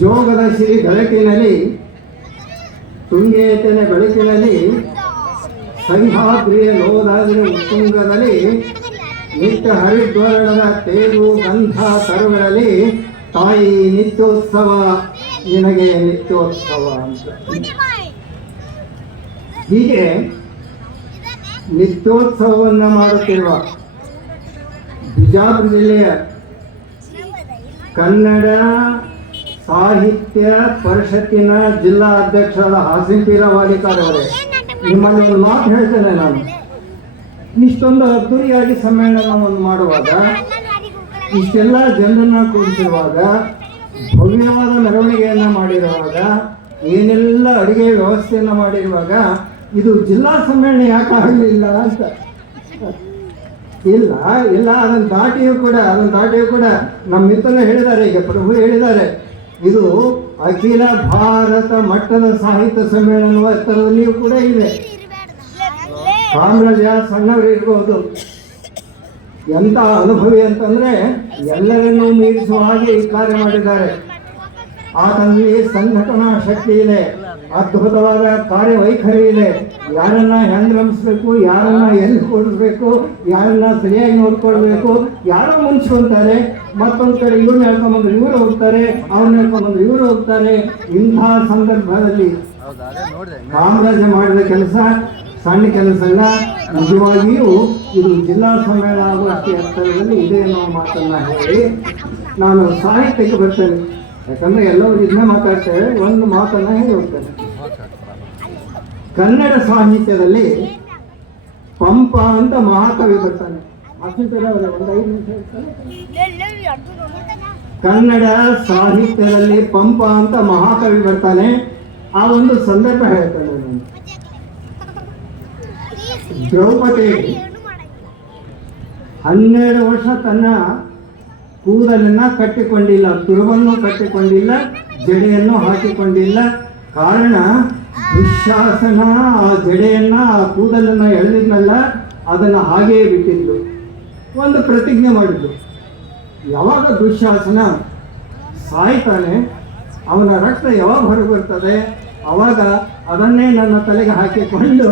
ಜೋಗದ ಸಿರಿ ಬೆಳಕಿನಲ್ಲಿ, ತುಂಗೇತನ ಬೆಳಕಿನಲ್ಲಿ, ಸಹ್ಯಾದ್ರಿಯ ಲೋದಾದ್ರಿ ಉತ್ತುಂಗದಲ್ಲಿ, ನಿತ್ಯ ಹರಿದ್ವರಣದ ತೇಲು ಗಂಧ ತರುಗಳಲ್ಲಿ ತಾಯಿ ನಿತ್ಯೋತ್ಸವ, ನಿನಗೆ ನಿತ್ಯೋತ್ಸವ ಅಂತ. ಹೀಗೆ ನಿತ್ಯೋತ್ಸವವನ್ನು ಮಾಡುತ್ತಿರುವ ಬಿಜಾಪುರ ಜಿಲ್ಲೆಯ ಕನ್ನಡ ಸಾಹಿತ್ಯ ಪರಿಷತ್ತಿನ ಜಿಲ್ಲಾ ಅಧ್ಯಕ್ಷರಾದ ಹಾಸಿಂ ಪೀರವಾಡಿಕರ್ ಅವರೇ, ನಿಮ್ಮಲ್ಲಿ ಒಂದು ಮಾತು ಹೇಳ್ತೇನೆ ನಾನು. ಇಷ್ಟೊಂದು ಅದ್ದೂರಿಯಾಗಿ ಸಮ್ಮೇಳನವನ್ನು ಮಾಡುವಾಗ, ಇಷ್ಟೆಲ್ಲ ಜನರನ್ನ ಕೂಡಿಸಿರುವಾಗ ಭವ್ಯವಾದ ಮೆರವಣಿಗೆಯನ್ನ ಮಾಡಿರುವಾಗ, ಏನೆಲ್ಲ ಅಡುಗೆ ವ್ಯವಸ್ಥೆಯನ್ನ ಮಾಡಿರುವಾಗ, ಇದು ಜಿಲ್ಲಾ ಸಮ್ಮೇಳನ ಯಾಕೆ ಆಗಲಿಲ್ಲ ಅಂತ. ಇಲ್ಲ ಇಲ್ಲ ಅದನ್ನು ದಾಟಿಯೂ ಕೂಡ ಅದನ್ನು ದಾಟಿಯೂ ಕೂಡ ನಮ್ಮ ಮಿತ್ರರು ಹೇಳಿದ್ದಾರೆ, ಈಗ ಪ್ರಭು ಹೇಳಿದ್ದಾರೆ. ಇದು ಅಖಿಲ ಭಾರತ ಮಟ್ಟದ ಸಾಹಿತ್ಯ ಸಮ್ಮೇಳನ ಎತ್ತರದಲ್ಲಿಯೂ ಕೂಡ ಇದೆ. ಸಾಮ್ರಾಜ್ಯ ಸಣ್ಣವರು ಇರ್ಬೋದು. ಎಂತ ಅನುಭವಿ ಅಂತಂದ್ರೆ ಎಲ್ಲರನ್ನೂ ಮೀರಿಸುವ ಹಾಗೆ ಈ ಕಾರ್ಯ ಮಾಡಿದ್ದಾರೆ. ಆತನಲ್ಲಿ ಸಂಘಟನಾ ಶಕ್ತಿ ಇದೆ. ಅದ್ಭುತವಾದ ಕಾರ್ಯವೈಖರಿ ಇದೆ ಯಾರನ್ನ ಹೆಂಗ್ ರಮಿಸ್ಬೇಕು ಯಾರನ್ನ ಎಲ್ಲಿ ಕೊಡಿಸ್ಬೇಕು ಯಾರನ್ನ ಸರಿಯಾಗಿ ನೋಡ್ಕೊಳ್ಬೇಕು ಯಾರೋ ಮುನ್ಸ್ಕೊಂತಾರೆ ಮತ್ತೊಂದ್ ಕಡೆ ಇವ್ರನ್ನ ಹೇಳ್ಕೊಂಬಂದ್ರೆ ಇವರು ಹೋಗ್ತಾರೆ ಅವ್ರನ್ನ ಹೇಳ್ಕೊಂಬಂದ್ರೆ ಇವರು ಹೋಗ್ತಾರೆ. ಇಂತಹ ಸಂದರ್ಭದಲ್ಲಿ ಕಾಮರಾಜ ಮಾಡಿದ ಕೆಲಸ ಸಣ್ಣ ಕೆಲಸ ಅಲ್ಲ. ನಿಜವಾಗಿಯೂ ಇದು ಜಿಲ್ಲಾ ಸಮ್ಮೇಳನ ಅತಿ ಹತ್ತಿರದಲ್ಲಿ ಇದೆ ಅನ್ನೋ ಮಾತನ್ನ ಹೇಳಿ ನಾನು ಸಾಹಿತ್ಯಕ್ಕೆ ಬರ್ತೇನೆ. ಯಾಕಂದ್ರೆ ಎಲ್ಲರೂ ಇದನ್ನೇ ಮಾತಾಡ್ತೇವೆ ಒಂದು ಮಾತನ್ನ ಹೇಗೆ ಹೋಗ್ತೇನೆ ಕನ್ನಡ ಸಾಹಿತ್ಯದಲ್ಲಿ ಪಂಪ ಅಂತ ಮಹಾಕವಿ ಬರ್ತಾನೆ. ಅವರೇ, ಒಂದು ಐದು ನಿಮಿಷ ಕನ್ನಡ ಸಾಹಿತ್ಯದಲ್ಲಿ ಪಂಪ ಅಂತ ಮಹಾಕವಿ ಬರ್ತಾನೆ. ಆ ಒಂದು ಸಂದರ್ಭ ಹೇಳ್ತಾನೆ ದ್ರೌಪದಿ ಹನ್ನೆರಡು ವರ್ಷ ತನ್ನ ಕೂದಲನ್ನ ಕಟ್ಟಿಕೊಂಡಿಲ್ಲ ತುರುವನ್ನು ಕಟ್ಟಿಕೊಂಡಿಲ್ಲ, ಜಡೆಯನ್ನು ಹಾಕಿಕೊಂಡಿಲ್ಲ. ಕಾರಣ ದುಶಾಸನ ಆ ಜಡೆಯನ್ನ ಆ ಕೂದಲನ್ನ ಎಳೆದಿದ್ನಲ್ಲ, ಅದನ್ನ ಹಾಗೆಯೇ ಬಿಟ್ಟಿದ್ದು ಒಂದು ಪ್ರತಿಜ್ಞೆ ಮಾಡಿದ್ದು ಯಾವಾಗ ದುಶಾಸನ ಸಾಯ್ತಾನೆ. ಅವನ ರಕ್ತ ಯಾವಾಗ ಹೊರಗೆ ಬರ್ತದೆ? ಅವಾಗ ಅದನ್ನೇ ನನ್ನ ತಲೆಗೆ ಹಾಕಿಕೊಂಡು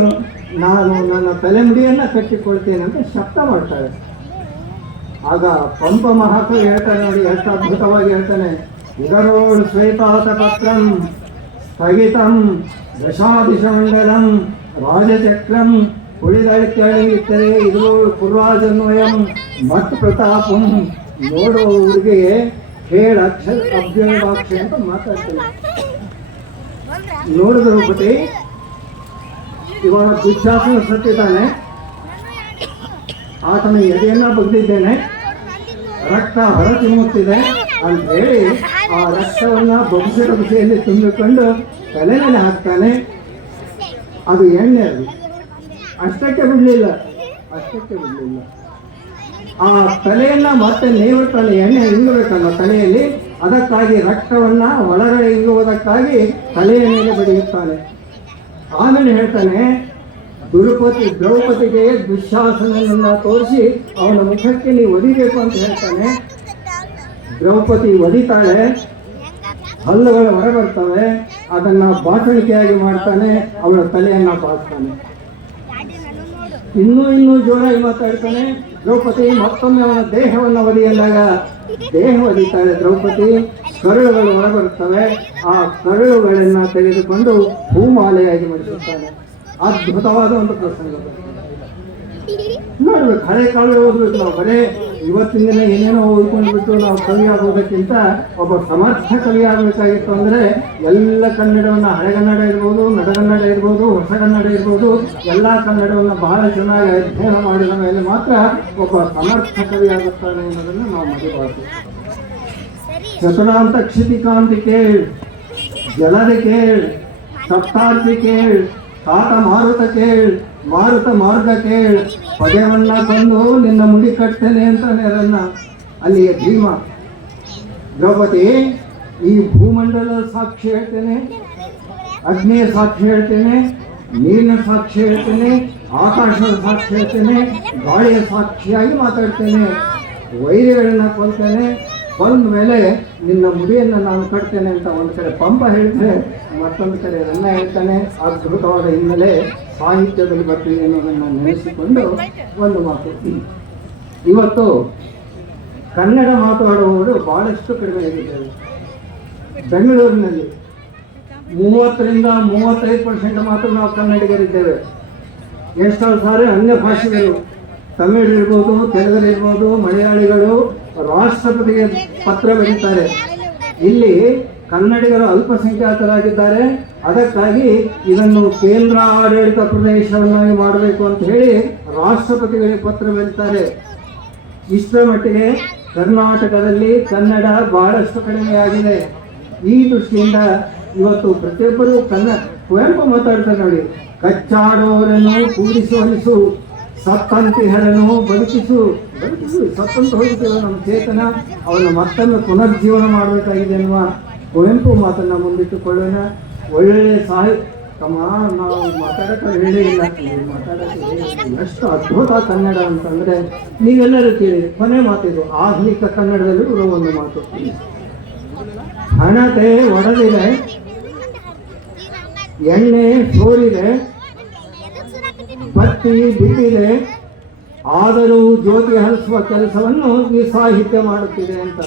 ನಾನು ನನ್ನ ತಲೆಮುಡಿಯನ್ನು ಕಟ್ಟಿಕೊಳ್ತೇನೆ ಅಂತ ಶಬ್ದ ಮಾಡ್ತಾಳೆ. ಆಗ ಪಂಪ ಮಹಾಕವಿ ಹೇಳ್ತಾನೆ ನೋಡಿ, ಎಷ್ಟು ಅದ್ಭುತವಾಗಿ ಹೇಳ್ತಾನೆ. ಇದರೋಳ್ ಶ್ವೇತಾತ ಪತ್ರಂ ಸ್ಥಗಿತಂ ದಶಾದಿಶಮಂಡಲಂ ರಾಜಚಕ್ರಂ ಉಳಿದಳಿತರೆ ಇದು ಪುರ್ವಾಜನ್ವಯಂ ಮತ್ ಪ್ರತಾಪಂ. ನೋಡುವವರಿಗೆ ಹೇಳ ಅಕ್ಷ ಅಭ್ಯವಾಕ್ಷ ಅಂತ ಮಾತಾಡ್ತೇನೆ. ನೋಡಿದ್ರು ಬುಟ್ಟಿ ಇವಾಗ ದುಶ್ಯಾಸನ ಸತ್ತಿದ್ದಾನೆ. ಆತನ ಎದೆಯನ್ನ ಬಗ್ದಿದ್ದೇನೆ. ರಕ್ತ ಹೊರಚಿಮ್ಮುತ್ತಿದೆ ಅಂತ ಹೇಳಿ ಆ ರಕ್ತವನ್ನ ಬೊಗಸೆ ಬಿಸಿಯಲ್ಲಿ ತುಂಬಿಕೊಂಡು ತಲೆ ಮೇಲೆ ಹಾಕ್ತಾನೆ. ಅದು ಎಣ್ಣೆ ಅದು. ಅಷ್ಟಕ್ಕೆ ಬಿಡಲಿಲ್ಲ. ಅಷ್ಟಕ್ಕೆ ಬಿಡಲಿಲ್ಲ. ಆ ತಲೆಯನ್ನ ಮತ್ತೆ ನೇಯುತ್ತಾನೆ ಎಣ್ಣೆ ಇಂಗಬೇಕಲ್ಲ ತಲೆಯಲ್ಲಿ. ಅದಕ್ಕಾಗಿ ರಕ್ತವನ್ನ ಒಳಗಡೆ ಇಂಗುವುದಕ್ಕಾಗಿ ತಲೆಯ ಮೇಲೆ ಬಡಿಯುತ್ತಾನೆ. ಆಮೇಲೆ ಹೇಳ್ತಾನೆ ದುರುಪತಿ ದ್ರೌಪದಿಗೆ ದುಶ್ಯಾಸನನ್ನ ತೋರಿಸಿ ಅವನ ಮುಖಕ್ಕೆ ನೀವು ಒದಿಬೇಕು ಅಂತ ಹೇಳ್ತಾನೆ. ದ್ರೌಪದಿ ಒದಿತಾಳೆ. ಹಲ್ಲುಗಳು ಹೊರಬರ್ತವೆ ಅದನ್ನ ಬಾಚಣಿಕೆಯಾಗಿ ಮಾಡ್ತಾನೆ. ಅವಳ ತಲೆಯನ್ನ ಬಾಚ್ತಾನೆ. ಇನ್ನೂ ಇನ್ನೂ ಜೋರಾಗಿ ಮಾತಾಡ್ತಾನೆ. ದ್ರೌಪದಿ ಮತ್ತೊಮ್ಮೆ ಅವನ ದೇಹವನ್ನ ಒದಿಯಲಾಗ. ದೇಹ ಒದಿತಾಳೆ ದ್ರೌಪದಿ. ಕರುಳುಗಳು ಹೊರಬರುತ್ತವೆ ಆ ಕರುಳುಗಳನ್ನ ತೆಗೆದುಕೊಂಡು ಹೂಮಾಲೆಯಾಗಿ ಮಾಡಿಸುತ್ತಾನೆ ಅದ್ಭುತವಾದ ಒಂದು ಪ್ರಸಂಗ ನೋಡ್ಬೇಕು ಹಳೆ ಕಾಲ ಓದ್ಬೇಕು ನಾವು ಬರೇ ಇವತ್ತಿನ ದಿನ ಏನೇನೋ ಓದ್ಕೊಂಡ್ಬಿಟ್ಟು ನಾವು ಕವಿ ಆಗೋದಕ್ಕಿಂತ ಒಬ್ಬ ಸಮರ್ಥ ಕವಿ ಆಗಬೇಕಾಗಿತ್ತು ಅಂದರೆ ಎಲ್ಲ ಕನ್ನಡವನ್ನ ಹಳೆಗನ್ನಡ ಇರ್ಬೋದು ನಡಗನ್ನಡ ಇರ್ಬೋದು ಹೊಸಗನ್ನಡ ಇರ್ಬೋದು ಎಲ್ಲ ಕನ್ನಡವನ್ನ ಬಹಳ ಚೆನ್ನಾಗಿ ಅಧ್ಯಯನ ಮಾಡಿದ ಮೇಲೆ ಮಾತ್ರ ಒಬ್ಬ ಸಮರ್ಥ ಕವಿ ಆಗುತ್ತಾನೆ ಅನ್ನೋದನ್ನು ನಾವು ಮರಿಬಾರ್ದು. ಚತುರಾಂತ ಕ್ಷಿತಿಕಾಂತಿ ಕೇಳ್ ಜಲದ ಕೇಳ್ ಸಪ್ತಾರ್ತಿ ಕೇಳ್ ತಾತ ಮಾರುತ ಕೇಳ್, ಮಾರುತ ಮಾರ್ಗ ಕೇಳ್. ಪದವನ್ನ ತಂದು ನಿನ್ನ ಮುಡಿ ಕಟ್ತೇನೆ ಅಂತಾನೆ ನೆರನ್ನ ಅಲ್ಲಿಯ ಭೀಮ. ದ್ರೌಪದಿ, ಈ ಭೂಮಂಡಲದ ಸಾಕ್ಷಿ ಹೇಳ್ತೇನೆ. ಅಗ್ನಿಯ ಸಾಕ್ಷಿ ಹೇಳ್ತೇನೆ. ನೀರಿನ ಸಾಕ್ಷಿ ಹೇಳ್ತೇನೆ. ಆಕಾಶದ ಸಾಕ್ಷಿ ಹೇಳ್ತೇನೆ. ಗಾಳಿಯ ಸಾಕ್ಷಿಯಾಗಿ ಮಾತಾಡ್ತೇನೆ. ವೈರಿಗಳನ್ನ ಕೊಲ್ತೇನೆ. ಬಂದ ಮೇಲೆ ನಿನ್ನ ಮುಡಿಯನ್ನು ನಾನು ಕಟ್ತೇನೆ ಅಂತ ಒಂದು ಕಡೆ ಪಂಪ ಹೇಳಿದ್ರೆ ಮತ್ತೊಂದು ಕಡೆ ರನ್ನ ಹೇಳ್ತಾನೆ. ಅದ್ಭುತವಾದ ಹಿನ್ನೆಲೆ ಸಾಹಿತ್ಯದಲ್ಲಿ ಬರ್ತೀವಿ ಅನ್ನೋದನ್ನು ನೆನೆಸಿಕೊಂಡು ಒಂದು ಮಾತು. ಇವತ್ತು ಕನ್ನಡ ಮಾತಾಡುವವರು ಬಹಳಷ್ಟು ಕಡಿಮೆ ಆಗಿದ್ದಾರೆ. ಬೆಂಗಳೂರಿನಲ್ಲಿ ಮೂವತ್ತರಿಂದ ಮೂವತ್ತೈದು ಪರ್ಸೆಂಟ್ ಮಾತ್ರ ನಾವು ಕನ್ನಡಿಗರಿದ್ದೇವೆ. ಎಷ್ಟೋ ಸಾರಿ ಅನ್ಯ ಭಾಷೆಗಳು ತಮಿಳು ಇರ್ಬೋದು, ತೆಲುಗು ಇರ್ಬೋದು, ಮಲಯಾಳಿಗಳು ರಾಷ್ಟ್ರಪತಿಗೆ ಪತ್ರ ಬರೀತಾರೆ. ಇಲ್ಲಿ ಕನ್ನಡಿಗರು ಅಲ್ಪಸಂಖ್ಯಾತರಾಗಿದ್ದಾರೆ. ಅದಕ್ಕಾಗಿ ಇದನ್ನು ಕೇಂದ್ರ ಆಡಳಿತ ಪ್ರದೇಶವನ್ನಾಗಿ ಮಾಡಬೇಕು ಅಂತ ಹೇಳಿ ರಾಷ್ಟ್ರಪತಿಗಳಿಗೆ ಪತ್ರ ಬರೀತಾರೆ. ಇಷ್ಟರ ಮಟ್ಟಿಗೆ ಕರ್ನಾಟಕದಲ್ಲಿ ಕನ್ನಡ ಬಹಳಷ್ಟು ಕಡಿಮೆಯಾಗಿದೆ ಈ ದೃಷ್ಟಿಯಿಂದ ಇವತ್ತು ಪ್ರತಿಯೊಬ್ಬರು ಕನ್ನಡ ಕುವೆಂಪು ಮಾತಾಡ್ತಾರೆ ನೋಡಿ. ಕಚ್ಚಾಡುವವರನ್ನು ಕೂಡಿಸುವಲಿಸು ಹೇಳನು ಬದುಕಿಸು ಬದುಕಿಸು, ಸತ್ತಂತ ಹೋಗಿದ್ದೇವೆ ನಮ್ಮ ಚೇತನ. ಅವನ ಮತ್ತನ್ನು ಪುನರ್ಜೀವನ ಮಾಡಬೇಕಾಗಿದೆ ಅನ್ನುವ ಕುವೆಂಪು ಮಾತನ್ನು ಮುಂದಿಟ್ಟುಕೊಳ್ಳೋಣ. ಒಳ್ಳೆಯ ಸಾಹಿತ್ಯ ತಮ್ಮ ನಾವು ಮಾತಾಡಕ್ಕೆ ಹೇಳೇ ಇಲ್ಲ. ನೀವು ಮಾತಾಡಕ್ಕೆ ಎಷ್ಟು ಅದ್ಭುತ ಕನ್ನಡ ಅಂತಂದ್ರೆ ನೀವೆಲ್ಲರೂ ಕೇಳಿ, ಕೊನೆ ಮಾತಿದು. ಆಧುನಿಕ ಕನ್ನಡದಲ್ಲಿ ಇರೋ ಒಂದು ಮಾತು. ಹಣತೆ ಒಡೆದಿದೆ, ಎಣ್ಣೆ ಸೋರಿದೆ ಬತ್ತಿ ಬಿದ್ದಿದೆ ಆದರೂ ಜ್ಯೋತಿ ಹರಿಸುವ ಕೆಲಸವನ್ನು ಈ ಸಾಹಿತ್ಯ ಮಾಡುತ್ತಿದೆ ಅಂತ.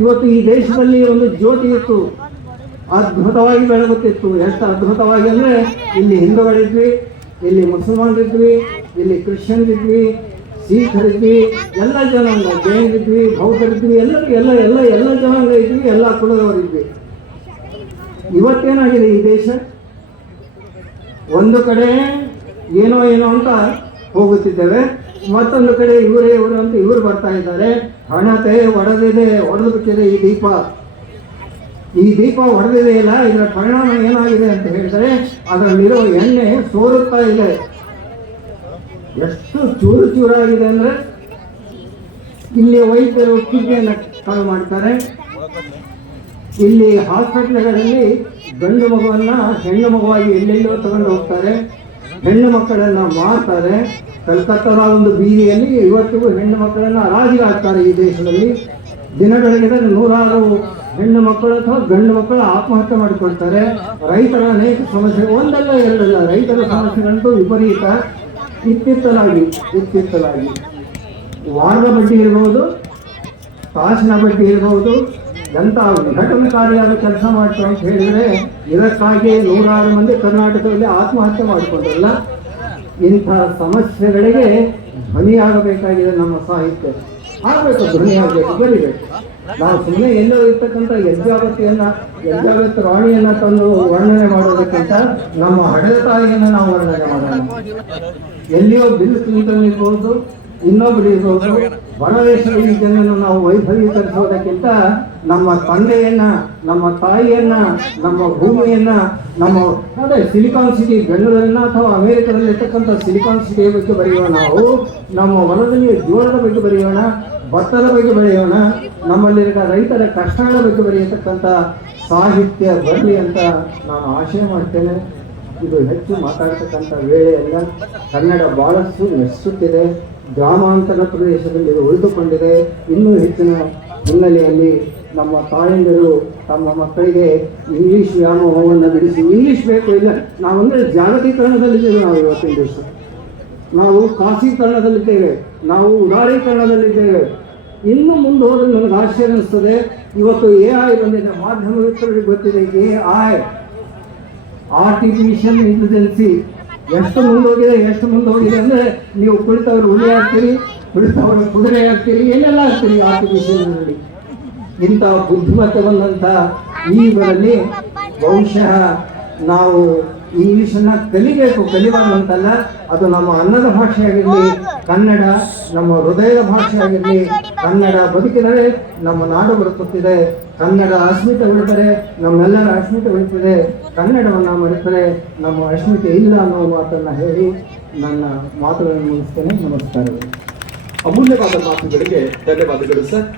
ಇವತ್ತು ಈ ದೇಶದಲ್ಲಿ ಒಂದು ಜ್ಯೋತಿ ಇತ್ತು. ಅದ್ಭುತವಾಗಿ ಬೆಳಗುತ್ತಿತ್ತು. ಎಷ್ಟು ಅದ್ಭುತವಾಗಿ ಅಂದ್ರೆ ಇಲ್ಲಿ ಹಿಂದೂಗಳಿದ್ವಿ, ಇಲ್ಲಿ ಮುಸಲ್ಮಾನರಿದ್ವಿ, ಇಲ್ಲಿ ಕ್ರಿಶ್ಚಿಯನ್ರಿದ್ವಿ, ಸಿಖ್ರಿದ್ವಿ, ಎಲ್ಲ ಜನಾಂಗ, ಜೈನರಿದ್ವಿ, ಬೌದ್ಧರಿದ್ವಿ ಎಲ್ಲರೂ ಎಲ್ಲ ಎಲ್ಲ ಎಲ್ಲ ಜನಾಂಗ ಇದ್ವಿ, ಎಲ್ಲ ಕುಲದವರಿದ್ವಿ. ಇವತ್ತೇನಾಗಿದೆ ಈ ದೇಶ? ಒಂದು ಕಡೆ ಏನೋ ಏನೋ ಅಂತ ಹೋಗುತ್ತಿದ್ದೇವೆ, ಮತ್ತೊಂದು ಕಡೆ ಇವರೇ ಇವರು ಅಂತ ಇವರು ಬರ್ತಾ ಇದ್ದಾರೆ. ಹಣತೆ ಒಡೆದಿದೆ, ಒಡೆದು ಬಿಟ್ಟಿದೆ ಈ ದೀಪ. ಈ ದೀಪ ಹೊಡೆದಿದೆ ಇಲ್ಲ, ಇದರ ಪರಿಣಾಮ ಏನಾಗಿದೆ ಅಂತ ಹೇಳಿದರೆ ಅದರಲ್ಲಿರೋ ಎಣ್ಣೆ ಸೋರುತ್ತಾ ಇದೆ. ಎಷ್ಟು ಚೂರು ಚೂರಾಗಿದೆ ಅಂದ್ರೆ ಇಲ್ಲಿ ವೈದ್ಯರು ಕಿಡ್ನಿಯನ್ನು ಕಾಳು ಮಾಡ್ತಾರೆ. ಇಲ್ಲಿ ಹಾಸ್ಪಿಟ್ಲ್ಗಳಲ್ಲಿ ಗಂಡು ಮಗುವನ್ನು ಹೆಣ್ಣು ಮಗುವಾಗಿ ಎಲ್ಲೆಲ್ಲೋ ತಗೊಂಡು ಹೋಗ್ತಾರೆ. ಹೆಣ್ಣು ಮಕ್ಕಳನ್ನ ಮಾರ್ತಾರೆ. ಕಲ್ಕತ್ತಾದ ಒಂದು ಬೀದಿಯಲ್ಲಿ ಇವತ್ತಿಗೂ ಹೆಣ್ಣು ಮಕ್ಕಳನ್ನ ರಾಜಿಗೆ ಹಾಕ್ತಾರೆ ಈ ದೇಶದಲ್ಲಿ. ದಿನಗಳಿಗೆ ನೂರಾರು ಹೆಣ್ಣು ಮಕ್ಕಳು ಅಥವಾ ಗಂಡು ಮಕ್ಕಳು ಆತ್ಮಹತ್ಯೆ ಮಾಡಿಕೊಳ್ತಾರೆ. ರೈತರ ಅನೇಕ ಸಮಸ್ಯೆ, ಒಂದಲ್ಲ ಎರಡಲ್ಲ, ರೈತರ ಸಮಸ್ಯೆಗಳಂತೂ ವಿಪರೀತ. ಇತ್ತಿತ್ತಲಾಗಿ ಇತ್ತಿತ್ತಲಾಗಿ. ವಾರದ ಬಡ್ಡಿ ಇರ್ಬೋದು, ಕಾಸಿನ ಬಡ್ಡಿ ಇರಬಹುದು ಎಂತ ವಿಘಟನಕಾರಿಯಾದ ಕೆಲಸ ಮಾಡ್ತಾರೆ ಅಂತ ಹೇಳಿದ್ರೆ ಇದಕ್ಕಾಗಿ ನೂರಾರು ಮಂದಿ ಕರ್ನಾಟಕದಲ್ಲಿ ಆತ್ಮಹತ್ಯೆ ಮಾಡಿಕೊಂಡಲ್ಲ ಇಂಥ ಸಮಸ್ಯೆಗಳಿಗೆ ಧ್ವನಿಯಾಗಬೇಕಾಗಿದೆ ನಮ್ಮ ಸಾಹಿತ್ಯ. ಆಗಬೇಕು, ಧ್ವನಿಯಾಗಬೇಕು, ಬರಿಬೇಕು. ನಾವು ಸುಮ್ಮನೆ ಎಲ್ಲೋ ಇರ್ತಕ್ಕಂಥ ಯಜ್ಞಾವತಿಯನ್ನ, ಯಜ್ಞಾವತ್ ರಾಣಿಯನ್ನ ತಂದು ವರ್ಣನೆ ಮಾಡೋದಕ್ಕಿಂತ ನಮ್ಮ ಹಳೆ ತಾಯಿಯನ್ನು ನಾವು ವರ್ಣನೆ ಮಾಡೋಣ. ಎಲ್ಲಿಯೋ ಬಿಲ್ ಕ್ಲಿಂಟನ್ ಇರ್ಬೋದು, ಇನ್ನೊಬ್ರು ಇರ್ಬೋದು ಹೊರದೇಶದ ಈ ಜನರನ್ನು ನಾವು ವೈಭವೀಕರಿಸೋದಕ್ಕಿಂತ ನಮ್ಮ ತಂದೆಯನ್ನ, ನಮ್ಮ ತಾಯಿಯನ್ನ, ನಮ್ಮ ಭೂಮಿಯನ್ನ, ನಮ್ಮ ಅದೇ ಸಿಲಿಕಾನ್ ಸಿಟಿ ಬೆಂಗಳೂರನ್ನ ಅಥವಾ ಅಮೆರಿಕದಲ್ಲಿ ಇರ್ತಕ್ಕಂಥ ಸಿಲಿಕಾನ್ ಸಿಟಿಯ ಬಗ್ಗೆ ಬರೆಯೋಣ ನಾವು, ನಮ್ಮ ಹೊಲದಲ್ಲಿ ಜೋಳದ ಬಗ್ಗೆ ಬರೆಯೋಣ, ಭತ್ತದ ಬಗ್ಗೆ ಬರೆಯೋಣ, ನಮ್ಮಲ್ಲಿರುವ ರೈತರ ಕಷ್ಟಗಳ ಬಗ್ಗೆ ಬರೆಯತಕ್ಕಂಥ ಸಾಹಿತ್ಯ ಬರಲಿ ಅಂತ ನಾನು ಆಶಯ ಮಾಡ್ತೇನೆ. ಇದು ಹೆಚ್ಚು ಮಾತಾಡ್ತಕ್ಕಂಥ ವೇಳೆ ಅಲ್ಲ. ಕನ್ನಡ ಬಹಳಷ್ಟು ನಶಿಸುತ್ತಿದೆ. ಗ್ರಾಮಾಂತರ ಪ್ರದೇಶದಲ್ಲಿ ಉಳಿದುಕೊಂಡಿದೆ. ಇನ್ನೂ ಹೆಚ್ಚಿನ ಹಿನ್ನೆಲೆಯಲ್ಲಿ ನಮ್ಮ ತಾಯಂದಿರು, ತಮ್ಮ ಮಕ್ಕಳಿಗೆ ಇಂಗ್ಲಿಷ್ ವ್ಯಾಮೋಹವನ್ನು ಬಿಡಿಸಿ ಇಂಗ್ಲಿಷ್ ಬೇಕು ಇಲ್ಲ ನಾವಂದರೆ ಜಾಗತೀಕರಣದಲ್ಲಿದ್ದೇವೆ ನಾವು ಇವತ್ತಿನ ದಿವಸ. ನಾವು ಖಾಸೀಕರಣದಲ್ಲಿದ್ದೇವೆ, ನಾವು ಉದಾರೀಕರಣದಲ್ಲಿದ್ದೇವೆ. ಇನ್ನು ಮುಂದೆ ಹೋದ್ರೆ ನನಗೆ ಆಶ್ಚರ್ಯ ಅನಿಸ್ತದೆ, ಇವತ್ತು ಎ ಐ ಬಂದಿದೆ, ಮಾಧ್ಯಮ ಮಿತ್ರರಿಗೆ ಗೊತ್ತಿದೆ, ಎ ಐ, ಆರ್ಟಿಫಿಷಿಯಲ್ ಇಂಟೆಲಿಜೆನ್ಸಿ. ಎಷ್ಟು ಮುಂದೋಗಿದೆ ಎಷ್ಟು ಮುಂದೋಗಿದೆ ಅಂದ್ರೆ ನೀವು ಕುಳಿತವರು ಹುಲಿ ಆಗ್ತೀರಿ ಕುಳಿತವರು ಕುದುರೆ ಆಗ್ತೀರಿ ಏನೆಲ್ಲ ಆಗ್ತೀರಿ ಆರ್ಟಿಫಿಷಿಯಲ್ ಇಂಥ ಬುದ್ಧಿಮತ್ತ ಈವರಲ್ಲಿ ಬಹುಶಃ ನಾವು ಇಂಗ್ಲೀಷನ್ನು ಕಲಿಬೇಕು, ಕಲಿಬಾರ್ದು ಅಂತಲ್ಲ, ಅದು ನಮ್ಮ ಅನ್ನದ ಭಾಷೆಯಾಗಿರಲಿ, ಕನ್ನಡ, ನಮ್ಮ ಹೃದಯದ ಭಾಷೆಯಾಗಿರಲಿ, ಕನ್ನಡ ಬದುಕಿದರೆ ನಮ್ಮ ನಾಡು ಬರುತ್ತಿದೆ, ಕನ್ನಡ ಅಸ್ಮಿತೆ ಉಳಿದರೆ, ನಮ್ಮೆಲ್ಲರ ಅಸ್ಮಿತೆ ಉಳಿತಿದೆ, ಕನ್ನಡವನ್ನು ಮರೆತರೆ ನಮ್ಮ ಅಸ್ಮಿತೆ ಇಲ್ಲ ಅನ್ನೋ ಮಾತನ್ನು ಹೇಳಿ ನನ್ನ ಮಾತುಗಳನ್ನು ಮುಗಿಸ್ತೇನೆ. ನಮಸ್ಕಾರಗಳು. ಅಮೂಲ್ಯವಾದ ಮಾತುಗಳಿಗೆ ಧನ್ಯವಾದಗಳು, ಸರ್.